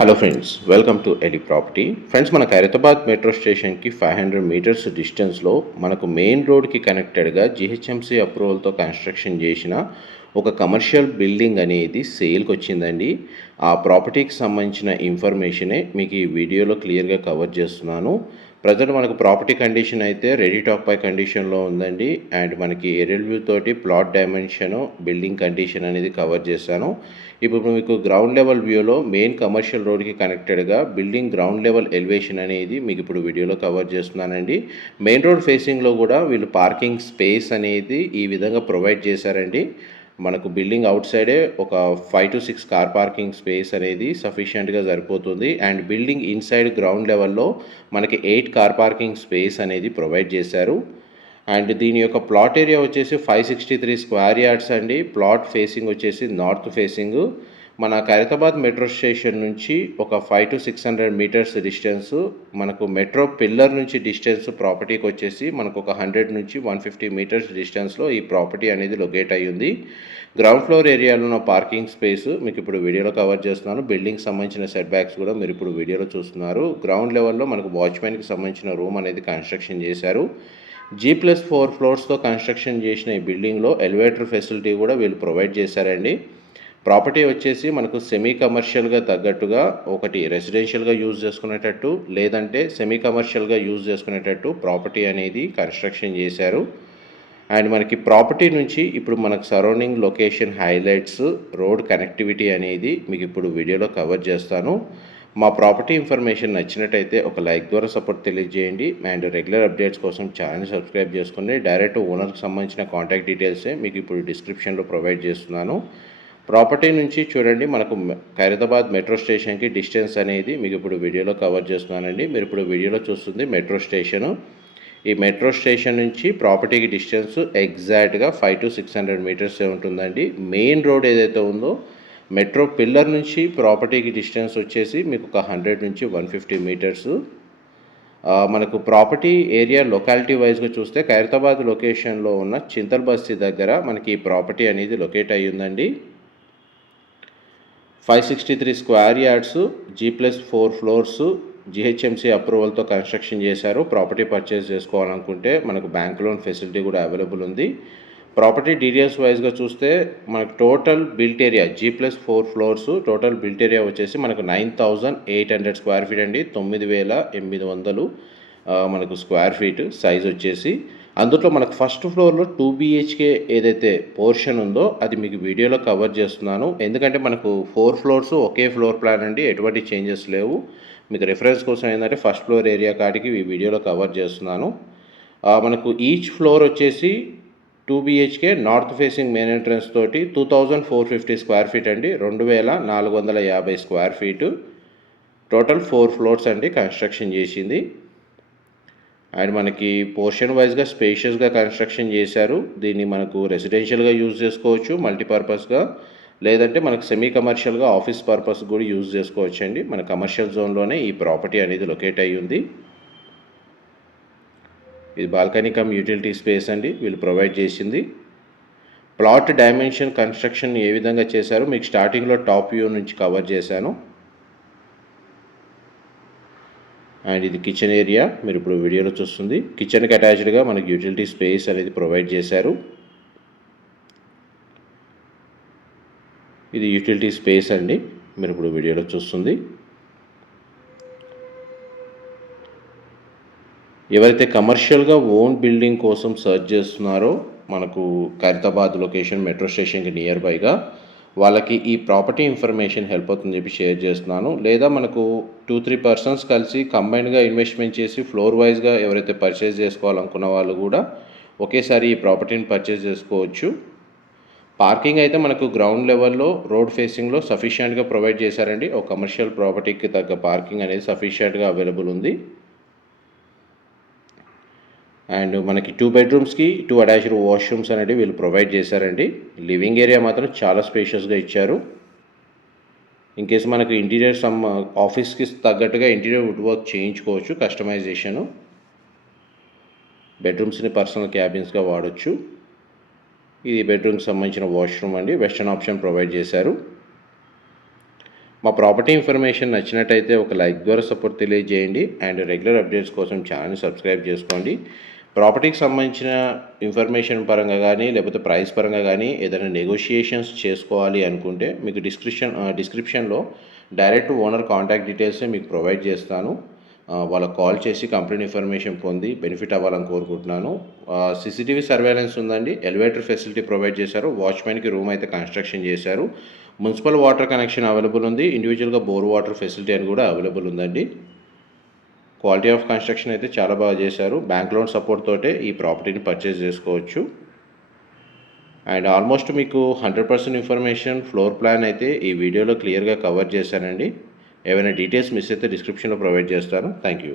Hello friends, welcome to Eli property. Friends, మన Khairatabad metro స్టేషన్కి 500 metres డిస్టెన్స్లో మనకు మెయిన్ రోడ్కి కనెక్టెడ్గా జిహెచ్ఎంసీ అప్రూవల్తో కన్స్ట్రక్షన్ చేసిన ఒక కమర్షియల్ బిల్డింగ్ అనేది సేల్కి వచ్చిందండి. ఆ ప్రాపర్టీకి సంబంధించిన ఇన్ఫర్మేషనే మీకు ఈ వీడియోలో క్లియర్గా కవర్ చేస్తున్నాను. ప్రజెంట్ మనకు ప్రాపర్టీ కండిషన్ అయితే రెడీ టాక్ పై కండిషన్లో ఉందండి. అండ్ మనకి ఏరియల్ వ్యూ తోటి ప్లాట్ డైమెన్షన్, బిల్డింగ్ కండిషన్ అనేది కవర్ చేశాను. ఇప్పుడు మీకు గ్రౌండ్ లెవెల్ వ్యూలో మెయిన్ కమర్షియల్ రోడ్కి కనెక్టెడ్గా బిల్డింగ్ గ్రౌండ్ లెవెల్ ఎలివేషన్ అనేది మీకు ఇప్పుడు వీడియోలో కవర్ చేస్తున్నానండి. మెయిన్ రోడ్ ఫేసింగ్లో కూడా వీళ్ళు పార్కింగ్ స్పేస్ అనేది ఈ విధంగా ప్రొవైడ్ చేశారండి. మనకు బిల్డింగ్ అవుట్ సైడే ఒక 5 to 6 కార్ పార్కింగ్ స్పేస్ అనేది సఫిషియెంట్గా సరిపోతుంది. అండ్ బిల్డింగ్ ఇన్సైడ్ గ్రౌండ్ లెవెల్లో మనకి 8 కార్ పార్కింగ్ స్పేస్ అనేది ప్రొవైడ్ చేశారు. అండ్ దీని యొక్క ప్లాట్ ఏరియా వచ్చేసి 563 స్క్వేర్ యార్డ్స్ అండి. ప్లాట్ ఫేసింగ్ వచ్చేసి నార్త్ ఫేసింగ్. మన ఖైరతాబాద్ మెట్రో స్టేషన్ నుంచి ఒక 500 to 600 మీటర్స్ డిస్టెన్స్, మనకు మెట్రో పిల్లర్ నుంచి డిస్టెన్స్ ప్రాపర్టీకి వచ్చేసి మనకు ఒక 100 నుంచి 150 మీటర్స్ డిస్టెన్స్లో ఈ ప్రాపర్టీ అనేది లొకేట్ అయ్యి ఉంది. గ్రౌండ్ ఫ్లోర్ ఏరియాలో ఉన్న పార్కింగ్ స్పేస్ మీకు ఇప్పుడు వీడియోలో కవర్ చేస్తున్నాను. బిల్డింగ్ సంబంధించిన సెట్ బ్యాక్స్ కూడా మీరు ఇప్పుడు వీడియోలో చూస్తున్నారు. గ్రౌండ్ లెవెల్లో మనకు వాచ్మెన్కి సంబంధించిన రూమ్ అనేది కన్స్ట్రక్షన్ చేశారు. G+4 ఫ్లోర్స్తో కన్స్ట్రక్షన్ చేసిన ఈ బిల్డింగ్లో ఎలివేటర్ ఫెసిలిటీ కూడా వీళ్ళు ప్రొవైడ్ చేశారండి. ప్రాపర్టీ వచ్చేసి మనకు సెమీ కమర్షియల్గా తగ్గట్టుగా ఒకటి రెసిడెన్షియల్గా యూజ్ చేసుకునేటట్టు, లేదంటే సెమీ కమర్షియల్గా యూజ్ చేసుకునేటట్టు ప్రాపర్టీ అనేది కన్స్ట్రక్షన్ చేశారు. అండ్ మనకి ప్రాపర్టీ నుంచి ఇప్పుడు మనకు surrounding location highlights, road connectivity అనేది మీకు ఇప్పుడు వీడియోలో కవర్ చేస్తాను. మా ప్రాపర్టీ ఇన్ఫర్మేషన్ నచ్చినట్టయితే ఒక లైక్ ద్వారా సపోర్ట్ తెలియజేయండి. అండ్ రెగ్యులర్ అప్డేట్స్ కోసం ఛానల్ సబ్స్క్రైబ్ చేసుకుని డైరెక్ట్ ఓనర్కి సంబంధించిన కాంటాక్ట్ డీటెయిల్సే మీకు ఇప్పుడు డిస్క్రిప్షన్లో ప్రొవైడ్ చేస్తున్నాను. ప్రాపర్టీ నుంచి చూడండి, మనకు ఖైరతాబాద్ మెట్రో స్టేషన్కి డిస్టెన్స్ అనేది మీకు ఇప్పుడు వీడియోలో కవర్ చేస్తున్నానండి. మీరు ఇప్పుడు వీడియోలో చూస్తుంది మెట్రో స్టేషను. ఈ మెట్రో స్టేషన్ నుంచి ప్రాపర్టీకి డిస్టెన్స్ ఎగ్జాక్ట్గా 500 to 600 మీటర్సే ఉంటుందండి. మెయిన్ రోడ్ ఏదైతే ఉందో మెట్రో పిల్లర్ నుంచి ప్రాపర్టీకి డిస్టెన్స్ వచ్చేసి మీకు ఒక 100 నుంచి 150 మీటర్సు. మనకు ప్రాపర్టీ ఏరియా లొకాలిటీ వైజ్గా చూస్తే ఖైరతాబాద్ లొకేషన్లో ఉన్న చింతల్ బస్తీ దగ్గర మనకి ఈ ప్రాపర్టీ అనేది లొకేట్ అయ్యి ఉందండి. 563 square yards, G+4 floors, GHMC అప్రూవల్తో కన్స్ట్రక్షన్ చేశారు. ప్రాపర్టీ పర్చేస్ చేసుకోవాలనుకుంటే మనకు బ్యాంక్ లోన్ ఫెసిలిటీ కూడా అవైలబుల్ ఉంది. ప్రాపర్టీ డీటెయిల్స్ వైజ్గా చూస్తే మనకు total built area G+4 floors, total built area వచ్చేసి మనకు 9800 స్క్వేర్ ఫీట్ అండి. 9800 మనకు స్క్వేర్ ఫీట్ సైజ్ వచ్చేసి. అందులో మనకు ఫస్ట్ ఫ్లోర్లో 2 BHK ఏదైతే పోర్షన్ ఉందో అది మీకు వీడియోలో కవర్ చేస్తున్నాను. ఎందుకంటే మనకు 4 ఫ్లోర్స్ ఒకే ఫ్లోర్ ప్లాన్ అండి, ఎటువంటి చేంజెస్ లేవు. మీకు రిఫరెన్స్ కోసం ఏంటంటే ఫస్ట్ ఫ్లోర్ ఏరియా కాటికి ఈ వీడియోలో కవర్ చేస్తున్నాను. మనకు ఈచ్ ఫ్లోర్ వచ్చేసి 2 BHK north facing main entrance తోటి 2450 స్క్వేర్ ఫీట్ అండి. 2450 స్క్వేర్ ఫీటు. టోటల్ 4 ఫ్లోర్స్ అండి కన్స్ట్రక్షన్ చేసింది. అండ్ మనకి పోర్షన్ వైజ్గా స్పేషియస్గా కన్స్ట్రక్షన్ చేశారు. దీన్ని మనకు రెసిడెన్షియల్గా యూజ్ చేసుకోవచ్చు, మల్టీపర్పస్గా, లేదంటే మనకు సెమీ కమర్షియల్గా ఆఫీస్ పర్పస్ కూడా యూజ్ చేసుకోవచ్చు అండి. మన కమర్షియల్ జోన్లోనే ఈ ప్రాపర్టీ అనేది లొకేట్ అయ్యి ఉంది. ఇది బాల్కనీ కమ్ యూటిలిటీ స్పేస్ అండి వీళ్ళు ప్రొవైడ్ చేసింది. ప్లాట్ డైమెన్షన్ కన్స్ట్రక్షన్ ఏ విధంగా చేశారో మీకు స్టార్టింగ్లో టాప్ వ్యూ నుంచి కవర్ చేశాను. అండ్ ఇది కిచెన్ ఏరియా మీరు ఇప్పుడు వీడియోలో చూస్తుంది. కిచెన్కి అటాచ్డ్గా మనకి యూటిలిటీ స్పేస్ అనేది ప్రొవైడ్ చేశారు. ఇది యూటిలిటీ స్పేస్ అండి మీరు ఇప్పుడు వీడియోలో చూస్తుంది. ఎవరైతే కమర్షియల్గా ఓన్ బిల్డింగ్ కోసం సర్చ్ చేస్తున్నారో మనకు ఖైరతాబాద్ లొకేషన్ మెట్రో స్టేషన్కి నియర్ బైగా, వాళ్ళకి ఈ ప్రాపర్టీ ఇన్ఫర్మేషన్ హెల్ప్ అవుతుందని చెప్పి షేర్ చేస్తున్నాను. లేదా మనకు 2-3 పర్సన్స్ కలిసి కంబైన్డ్గా ఇన్వెస్ట్మెంట్ చేసి ఫ్లోర్ వైజ్గా ఎవరైతే పర్చేస్ చేసుకోవాలనుకున్న వాళ్ళు కూడా ఒకేసారి ఈ ప్రాపర్టీని పర్చేస్ చేసుకోవచ్చు. పార్కింగ్ అయితే మనకు గ్రౌండ్ లెవెల్లో రోడ్ ఫేసింగ్లో సఫిషియెంట్గా ప్రొవైడ్ చేశారండి. ఒక కమర్షియల్ ప్రాపర్టీకి తగ్గ పార్కింగ్ అనేది సఫిషియెంట్గా అవైలబుల్ ఉంది. అండ్ మనకి 2 బెడ్రూమ్స్కి 2 అటాచ్డ్ వాష్రూమ్స్ అనేవి వీళ్ళు ప్రొవైడ్ చేశారండి. లివింగ్ ఏరియా మాత్రం చాలా స్పేషియస్గా ఇచ్చారు. ఇన్కేస్ మనకు ఇంటీరియర్ ఆఫీస్కి తగ్గట్టుగా ఇంటీరియర్ వుడ్ వర్క్ చేయించుకోవచ్చు, కస్టమైజేషను. బెడ్రూమ్స్ని పర్సనల్ క్యాబిన్స్గా వాడచ్చు. ఇది బెడ్రూమ్కి సంబంధించిన వాష్రూమ్ అండి. వెస్టర్న్ ఆప్షన్ ప్రొవైడ్ చేశారు. మా ప్రాపర్టీ ఇన్ఫర్మేషన్ నచ్చినట్టయితే ఒక లైక్ ద్వారా సపోర్ట్ తెలియజేయండి అండ్ రెగ్యులర్ అప్డేట్స్ కోసం ఛానల్ని సబ్స్క్రైబ్ చేసుకోండి. ప్రాపర్టీకి సంబంధించిన ఇన్ఫర్మేషన్ పరంగా కానీ లేకపోతే ప్రైస్ పరంగా కానీ ఏదైనా నెగోషియేషన్స్ చేసుకోవాలి అనుకుంటే మీకు డిస్క్రిప్షన్లో డైరెక్ట్ ఓనర్ కాంటాక్ట్ డీటెయిల్స్ మీకు ప్రొవైడ్ చేస్తాను. వాళ్ళకి కాల్ చేసి కంప్లీట్ ఇన్ఫర్మేషన్ పొంది బెనిఫిట్ అవ్వాలని కోరుకుంటున్నాను. సీసీటీవీ సర్వేలెన్స్ ఉందండి, ఎలివేటర్ ఫెసిలిటీ ప్రొవైడ్ చేశారు, వాచ్మెన్కి రూమ్ అయితే కన్స్ట్రక్షన్ చేశారు, మున్సిపల్ వాటర్ కనెక్షన్ అవైలబుల్ ఉంది, ఇండివిజువల్గా బోర్ వాటర్ ఫెసిలిటీ అని కూడా అవైలబుల్ ఉందండి. క్వాలిటీ ఆఫ్ కన్స్ట్రక్షన్ అయితే చాలా బాగా చేశారు. బ్యాంక్ లోన్ సపోర్ట్ తోటే ఈ ప్రాపర్టీని పర్చేస్ చేసుకోవచ్చు. అండ్ ఆల్మోస్ట్ మీకు 100% ఇన్ఫర్మేషన్ ఫ్లోర్ ప్లాన్ అయితే ఈ వీడియోలో క్లియర్గా కవర్ చేశానండి. ఏమైనా డీటెయిల్స్ మిస్ అయితే డిస్క్రిప్షన్లో ప్రొవైడ్ చేస్తాను. Thank you.